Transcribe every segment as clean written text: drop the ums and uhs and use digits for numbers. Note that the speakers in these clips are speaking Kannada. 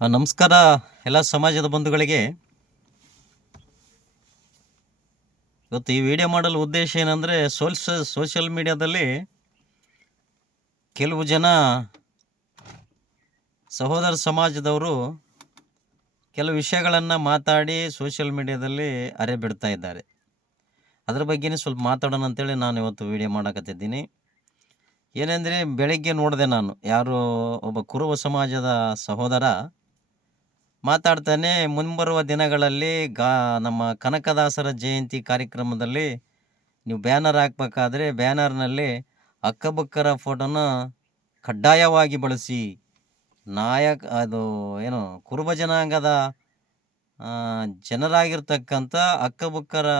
ನಮಸ್ಕಾರ ಎಲ್ಲ ಸಮಾಜದ ಬಂಧುಗಳಿಗೆ. ಇವತ್ತು ಈ ವಿಡಿಯೋ ಮಾಡಲು ಉದ್ದೇಶ ಏನಂದರೆ, ಸೋಷಿಯಲ್ ಮೀಡಿಯಾದಲ್ಲಿ ಕೆಲವು ಜನ ಸಹೋದರ ಸಮಾಜದವರು ಕೆಲವು ವಿಷಯಗಳನ್ನು ಮಾತಾಡಿ ಸೋಷಿಯಲ್ ಮೀಡಿಯಾದಲ್ಲಿ ಬಿಡ್ತಾ ಇದ್ದಾರೆ. ಅದ್ರ ಬಗ್ಗೆನೇ ಸ್ವಲ್ಪ ಮಾತಾಡೋಣ ಅಂತೇಳಿ ನಾನು ಇವತ್ತು ವಿಡಿಯೋ ಮಾಡಕತ್ತಿದ್ದೀನಿ. ಏನೆಂದರೆ, ಬೆಳಗ್ಗೆ ನೋಡಿದೆ ನಾನು, ಯಾರೋ ಒಬ್ಬ ಕುರುಬ ಸಮಾಜದ ಸಹೋದರ ಮಾತಾಡ್ತಾನೆ, ಮುಂಬರುವ ದಿನಗಳಲ್ಲಿ ನಮ್ಮ ಕನಕದಾಸರ ಜಯಂತಿ ಕಾರ್ಯಕ್ರಮದಲ್ಲಿ ನೀವು ಬ್ಯಾನರ್ ಹಾಕ್ಬೇಕಾದ್ರೆ ಬ್ಯಾನರ್ನಲ್ಲಿ ಅಕ್ಕಬುಕ್ಕರ ಫೋಟೋನ ಕಡ್ಡಾಯವಾಗಿ ಬಳಸಿ, ಅದು ಏನು ಕುರುಬ ಜನಾಂಗದ ಜನರಾಗಿರ್ತಕ್ಕಂಥ ಅಕ್ಕಬುಕ್ಕರ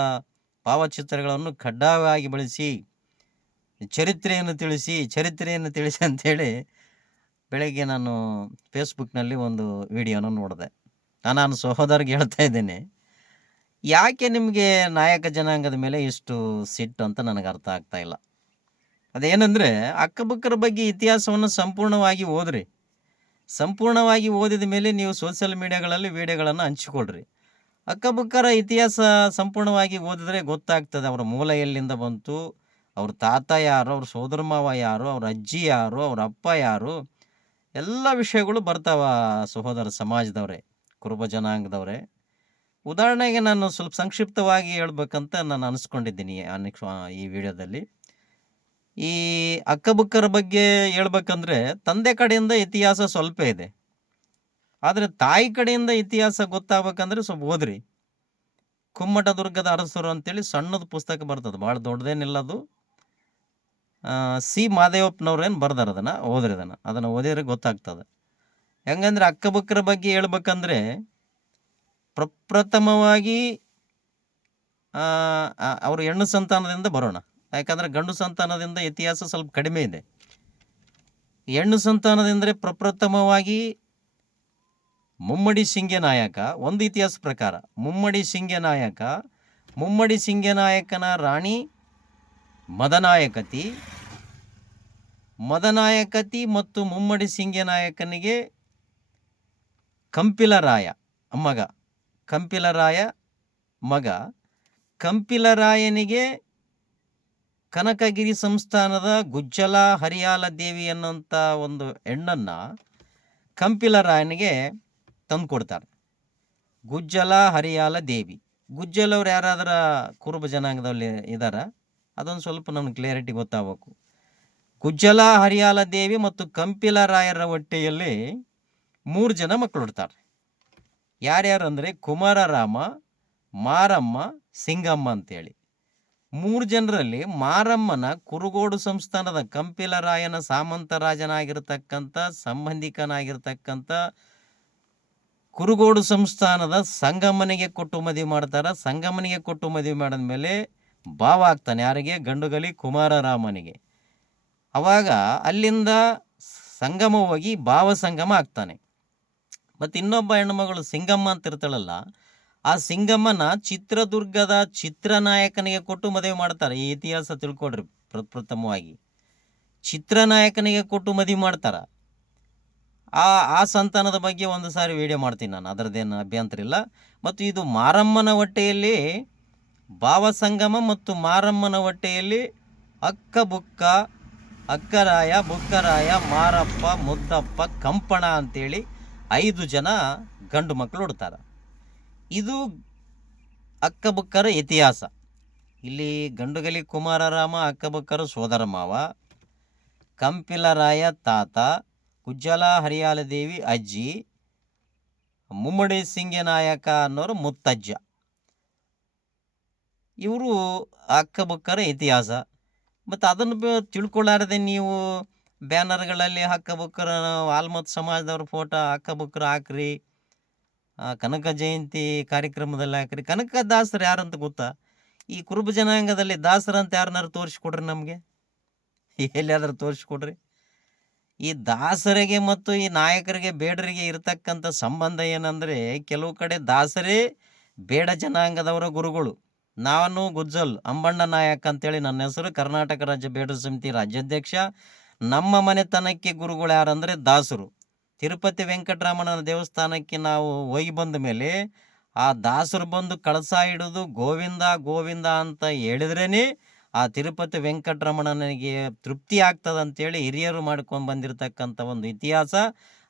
ಭಾವಚಿತ್ರಗಳನ್ನು ಕಡ್ಡಾಯವಾಗಿ ಬಳಸಿ, ಚರಿತ್ರೆಯನ್ನು ತಿಳಿಸಿ ಅಂಥೇಳಿ ಬೆಳಗ್ಗೆ ನಾನು ಫೇಸ್ಬುಕ್ನಲ್ಲಿ ಒಂದು ವಿಡಿಯೋನ ನೋಡಿದೆ. ನಾನು ಸಹೋದರಿಗೆ ಹೇಳ್ತಾ ಇದ್ದೇನೆ, ಯಾಕೆ ನಿಮಗೆ ನಾಯಕ ಜನಾಂಗದ ಮೇಲೆ ಇಷ್ಟು ಸಿಟ್ಟು ಅಂತ ನನಗೆ ಅರ್ಥ ಆಗ್ತಾ ಇಲ್ಲ. ಅದೇನೆಂದರೆ, ಅಕ್ಕಬುಕ್ಕರ ಬಗ್ಗೆ ಇತಿಹಾಸವನ್ನು ಸಂಪೂರ್ಣವಾಗಿ ಓದಿದ ಮೇಲೆ ನೀವು ಸೋಷಿಯಲ್ ಮೀಡಿಯಾಗಳಲ್ಲಿ ವಿಡಿಯೋಗಳನ್ನು ಹಂಚಿಕೊಳ್ರಿ. ಅಕ್ಕಬುಕ್ಕರ ಇತಿಹಾಸ ಸಂಪೂರ್ಣವಾಗಿ ಓದಿದ್ರೆ ಗೊತ್ತಾಗ್ತದೆ, ಅವರ ಮೂಲ ಎಲ್ಲಿಂದ ಬಂತು, ಅವ್ರ ತಾತ ಯಾರು, ಅವ್ರ ಸೋದರ ಮಾವ ಯಾರು, ಅವ್ರ ಅಜ್ಜಿ ಯಾರು, ಅವ್ರ ಅಪ್ಪ ಯಾರು, ಎಲ್ಲ ವಿಷಯಗಳು ಬರ್ತಾವ ಸಹೋದರ ಸಮಾಜದವರೇ, ಕುರುಬ ಜನಾಂಗದವರೇ. ಉದಾಹರಣೆಗೆ ನಾನು ಸ್ವಲ್ಪ ಸಂಕ್ಷಿಪ್ತವಾಗಿ ಹೇಳ್ಬೇಕಂತ ನಾನು ಅನಿಸ್ಕೊಂಡಿದ್ದೀನಿ ಈ ವಿಡಿಯೋದಲ್ಲಿ. ಈ ಅಕ್ಕಬುಕ್ಕರ ಬಗ್ಗೆ ಹೇಳ್ಬೇಕಂದ್ರೆ, ತಂದೆ ಕಡೆಯಿಂದ ಇತಿಹಾಸ ಸ್ವಲ್ಪ ಇದೆ, ಆದರೆ ತಾಯಿ ಕಡೆಯಿಂದ ಇತಿಹಾಸ ಗೊತ್ತಾಗಬೇಕಂದ್ರೆ ಸ್ವಲ್ಪ ಓದ್ರಿ. ಕುಮ್ಮಟ ದುರ್ಗದ ಅರಸರು ಅಂತೇಳಿ ಸಣ್ಣದು ಪುಸ್ತಕ ಬರ್ತದೆ, ಭಾಳ ದೊಡ್ಡದೇನಿಲ್ಲದು. ಸಿ ಮಾದೇವಪ್ಪನವ್ರೇನು ಬರ್ದಾರ, ಅದನ್ನು ಓದಿದ್ರೆ ಗೊತ್ತಾಗ್ತದೆ. ಹೆಂಗಂದ್ರೆ, ಅಕ್ಕಬುಕ್ಕರ ಬಗ್ಗೆ ಹೇಳ್ಬೇಕಂದ್ರೆ, ಪ್ರಪ್ರಥಮವಾಗಿ ಅವರು ಹೆಣ್ಣು ಸಂತಾನದಿಂದ ಬರೋಣ. ಯಾಕಂದರೆ ಗಂಡು ಸಂತಾನದಿಂದ ಇತಿಹಾಸ ಸ್ವಲ್ಪ ಕಡಿಮೆ ಇದೆ. ಹೆಣ್ಣು ಸಂತಾನದಿಂದರೆ ಪ್ರಪ್ರಥಮವಾಗಿ ಮುಮ್ಮಡಿ ಸಿಂಗೆ ನಾಯಕ. ಒಂದು ಇತಿಹಾಸ ಪ್ರಕಾರ ಮುಮ್ಮಡಿ ಸಿಂಗೆ ನಾಯಕನ ರಾಣಿ ಮದನಾಯಕತಿ ಮತ್ತು ಮುಮ್ಮಡಿ ಸಿಂಗೆ ನಾಯಕನಿಗೆ ಕಂಪಿಲರಾಯ ಮಗ ಕಂಪಿಲರಾಯನಿಗೆ ಕನಕಗಿರಿ ಸಂಸ್ಥಾನದ ಗುಜ್ಜಲ ಹರಿಯಾಲ ದೇವಿ ಅನ್ನೋಂಥ ಒಂದು ಹೆಣ್ಣನ್ನು ಕಂಪಿಲರಾಯನಿಗೆ ತಂದು ಕೊಡ್ತಾರೆ. ಗುಜ್ಜಲ ಹರಿಯಾಲ ದೇವಿ, ಗುಜ್ಜಲವ್ರು ಯಾರಾದ್ರ ಕುರುಬ ಜನಾಂಗದಲ್ಲಿ ಇದ್ದಾರ? ಅದೊಂದು ಸ್ವಲ್ಪ ನಮ್ಗೆ ಕ್ಲಿಯರಿಟಿ ಗೊತ್ತಾಗಬೇಕು. ಗುಜ್ಜಲ ಹರಿಯಾಲ ದೇವಿ ಮತ್ತು ಕಂಪಿಲರಾಯರ ಹೊಟ್ಟೆಯಲ್ಲಿ 3 ಜನ ಮಕ್ಕಳು ಹುಡ್ತಾರೆ. ಯಾರ್ಯಾರು ಅಂದರೆ ಕುಮಾರರಾಮ, ಮಾರಮ್ಮ, ಸಿಂಗಮ್ಮ ಅಂತೇಳಿ. 3 ಜನರಲ್ಲಿ ಮಾರಮ್ಮನ ಕುರುಗೋಡು ಸಂಸ್ಥಾನದ ಕಂಪಿಲರಾಯನ ಸಾಮಂತರಾಜನಾಗಿರ್ತಕ್ಕಂಥ ಸಂಬಂಧಿಕನಾಗಿರ್ತಕ್ಕಂಥ ಕುರುಗೋಡು ಸಂಸ್ಥಾನದ ಸಂಗಮ್ಮನಿಗೆ ಕೊಟ್ಟು ಮದುವೆ ಮಾಡ್ತಾರೆ. ಸಂಗಮ್ಮನಿಗೆ ಕೊಟ್ಟು ಮದುವೆ ಮಾಡಿದ ಮೇಲೆ ಭಾವ ಆಗ್ತಾನೆ. ಯಾರಿಗೆ? ಗಂಡುಗಲಿ ಕುಮಾರರಾಮನಿಗೆ. ಅವಾಗ ಅಲ್ಲಿಂದ ಸಂಗಮ ಹೋಗಿ ಭಾವ ಸಂಗಮ ಆಗ್ತಾನೆ. ಮತ್ತು ಇನ್ನೊಬ್ಬ ಹೆಣ್ಣುಮಗಳು ಸಿಂಗಮ್ಮ ಅಂತ ಇರ್ತಾಳಲ್ಲ, ಆ ಸಿಂಗಮ್ಮನ ಚಿತ್ರದುರ್ಗದ ಚಿತ್ರನಾಯಕನಿಗೆ ಕೊಟ್ಟು ಮದುವೆ ಮಾಡ್ತಾರೆ. ಈ ಇತಿಹಾಸ ತಿಳ್ಕೊಡ್ರಿ. ಪ್ರಪ್ರಥಮವಾಗಿ ಚಿತ್ರನಾಯಕನಿಗೆ ಕೊಟ್ಟು ಮದುವೆ ಮಾಡ್ತಾರೆ. ಆ ಸಂತಾನದ ಬಗ್ಗೆ ಒಂದು ಸಾರಿ ವಿಡಿಯೋ ಮಾಡ್ತೀನಿ ನಾನು, ಅದರದ್ದೇನು ಅಭ್ಯಂತರ ಇಲ್ಲ. ಮತ್ತು ಇದು ಮಾರಮ್ಮನ ಹೊಟ್ಟೆಯಲ್ಲಿ ಭಾವ ಸಂಗಮ ಮತ್ತು ಮಾರಮ್ಮನ ಹೊಟ್ಟೆಯಲ್ಲಿ ಅಕ್ಕಬುಕ್ಕ, ಅಕ್ಕರಾಯ, ಬುಕ್ಕರಾಯ, ಮಾರಪ್ಪ, ಮುದ್ದಪ್ಪ, ಕಂಪಣ ಅಂತೇಳಿ 5 ಜನ ಗಂಡು ಮಕ್ಕಳು ಹುಡ್ತಾರೆ. ಇದು ಅಕ್ಕಬುಕ್ಕರ ಇತಿಹಾಸ. ಇಲ್ಲಿ ಗಂಡುಗಲಿ ಕುಮಾರರಾಮ ಅಕ್ಕಬುಕ್ಕರ ಸೋದರ ಮಾವ, ಕಂಪಿಲರಾಯ ತಾತ, ಗುಜ್ಜಲ ಹರಿಯಾಲ ದೇವಿ ಅಜ್ಜಿ, ಮುಮ್ಮಡಿ ಸಿಂಗೆ ನಾಯಕ ಅನ್ನೋರು ಮುತ್ತಜ್ಜ. ಇವರು ಅಕ್ಕಬುಕ್ಕರ ಇತಿಹಾಸ. ಮತ್ತು ಅದನ್ನು ತಿಳ್ಕೊಳ್ಳಾರದೆ ನೀವು ಬ್ಯಾನರ್ಗಳಲ್ಲಿ ಅಕ್ಕಬುಕ್ಕರ ಆಲ್ಮತ್ ಸಮಾಜದವ್ರ ಫೋಟೋ ಅಕ್ಕಬುಕ್ಕರ ಹಾಕ್ರಿ, ಕನಕ ಜಯಂತಿ ಕಾರ್ಯಕ್ರಮದಲ್ಲಿ ಹಾಕ್ರಿ. ಕನಕ ದಾಸರು ಯಾರಂತ ಗೊತ್ತಾ? ಈ ಕುರುಬ ಜನಾಂಗದಲ್ಲಿ ದಾಸರಂತ ಯಾರನ್ನಾರು ತೋರಿಸ್ಕೊಡ್ರಿ, ನಮಗೆ ಎಲ್ಲಿಯಾದ್ರೂ ತೋರಿಸ್ಕೊಡ್ರಿ. ಈ ದಾಸರಿಗೆ ಮತ್ತು ಈ ನಾಯಕರಿಗೆ ಬೇಡರಿಗೆ ಇರತಕ್ಕಂಥ ಸಂಬಂಧ ಏನಂದರೆ, ಕೆಲವು ಕಡೆ ದಾಸರೇ ಬೇಡ ಜನಾಂಗದವರ ಗುರುಗಳು. ನಾನು ಗುಜ್ಜಲ್ ಅಂಬಣ್ಣ ನಾಯಕ್ ಅಂತೇಳಿ ನನ್ನ ಹೆಸರು, ಕರ್ನಾಟಕ ರಾಜ್ಯ ಬೇಡರ ಸಮಿತಿ ರಾಜ್ಯಾಧ್ಯಕ್ಷ. ನಮ್ಮ ಮನೆತನಕ್ಕೆ ಗುರುಗಳು ಯಾರಂದರೆ ದಾಸರು. ತಿರುಪತಿ ವೆಂಕಟರಮಣನ ದೇವಸ್ಥಾನಕ್ಕೆ ನಾವು ಹೋಗಿ ಬಂದ ಮೇಲೆ ಆ ದಾಸರು ಬಂದು ಕಳಸ ಹಿಡಿದು ಗೋವಿಂದ ಗೋವಿಂದ ಅಂತ ಹೇಳಿದ್ರೇ ಆ ತಿರುಪತಿ ವೆಂಕಟರಮಣನಿಗೆ ತೃಪ್ತಿ ಆಗ್ತದಂತೇಳಿ ಹಿರಿಯರು ಮಾಡ್ಕೊಂಡು ಬಂದಿರತಕ್ಕಂಥ ಒಂದು ಇತಿಹಾಸ.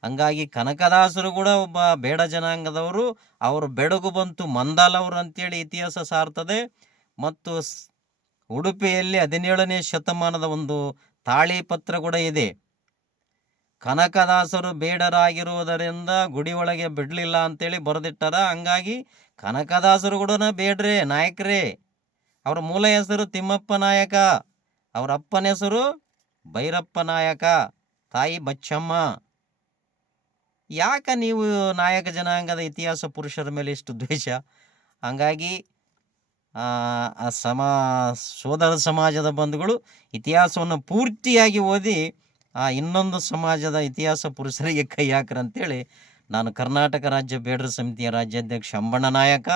ಹಂಗಾಗಿ ಕನಕದಾಸರು ಕೂಡ ಒಬ್ಬ ಬೇಡ ಜನಾಂಗದವರು, ಅವರು ಬೆಡಗು ಬಂತು ಮಂದಾಲವರು ಅಂತೇಳಿ ಇತಿಹಾಸ ಸಾರ್ತದೆ. ಮತ್ತು ಉಡುಪಿಯಲ್ಲಿ 17ನೇ ಶತಮಾನದ ಒಂದು ತಾಳಿ ಪತ್ರ ಕೂಡ ಇದೆ. ಕನಕದಾಸರು ಬೇಡರಾಗಿರುವುದರಿಂದ ಗುಡಿ ಒಳಗೆ ಬಿಡಲಿಲ್ಲ ಅಂತೇಳಿ ಬರೆದಿಟ್ಟಾರ. ಹಂಗಾಗಿ ಕನಕದಾಸರು ಕೂಡ ಬೇಡ್ರೆ ನಾಯಕರೇ. ಅವರ ಮೂಲ ಹೆಸರು ತಿಮ್ಮಪ್ಪ ನಾಯಕ, ಅವರ ಅಪ್ಪನ ಹೆಸರು ಭೈರಪ್ಪ ನಾಯಕ, ತಾಯಿ ಬಚ್ಚಮ್ಮ. ಯಾಕೆ ನೀವು ನಾಯಕ ಜನಾಂಗದ ಇತಿಹಾಸ ಪುರುಷರ ಮೇಲೆ ಇಷ್ಟು ದ್ವೇಷ? ಹಂಗಾಗಿ ಸೋದರ ಸಮಾಜದ ಬಂಧುಗಳು ಇತಿಹಾಸವನ್ನು ಪೂರ್ತಿಯಾಗಿ ಓದಿ ಇನ್ನೊಂದು ಸಮಾಜದ ಇತಿಹಾಸ ಪುರುಷರಿಗೆ ಕೈ ಹಾಕ್ರಂತೇಳಿ ನಾನು ಕರ್ನಾಟಕ ರಾಜ್ಯ ಬೇಡರ ಸಮಿತಿಯ ರಾಜ್ಯಾಧ್ಯಕ್ಷ ಅಂಬಣ್ಣ ನಾಯಕ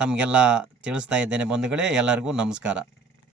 ತಮಗೆಲ್ಲ ತಿಳಿಸ್ತಾ ಇದ್ದೇನೆ. ಬಂಧುಗಳೇ, ಎಲ್ಲರಿಗೂ ನಮಸ್ಕಾರ.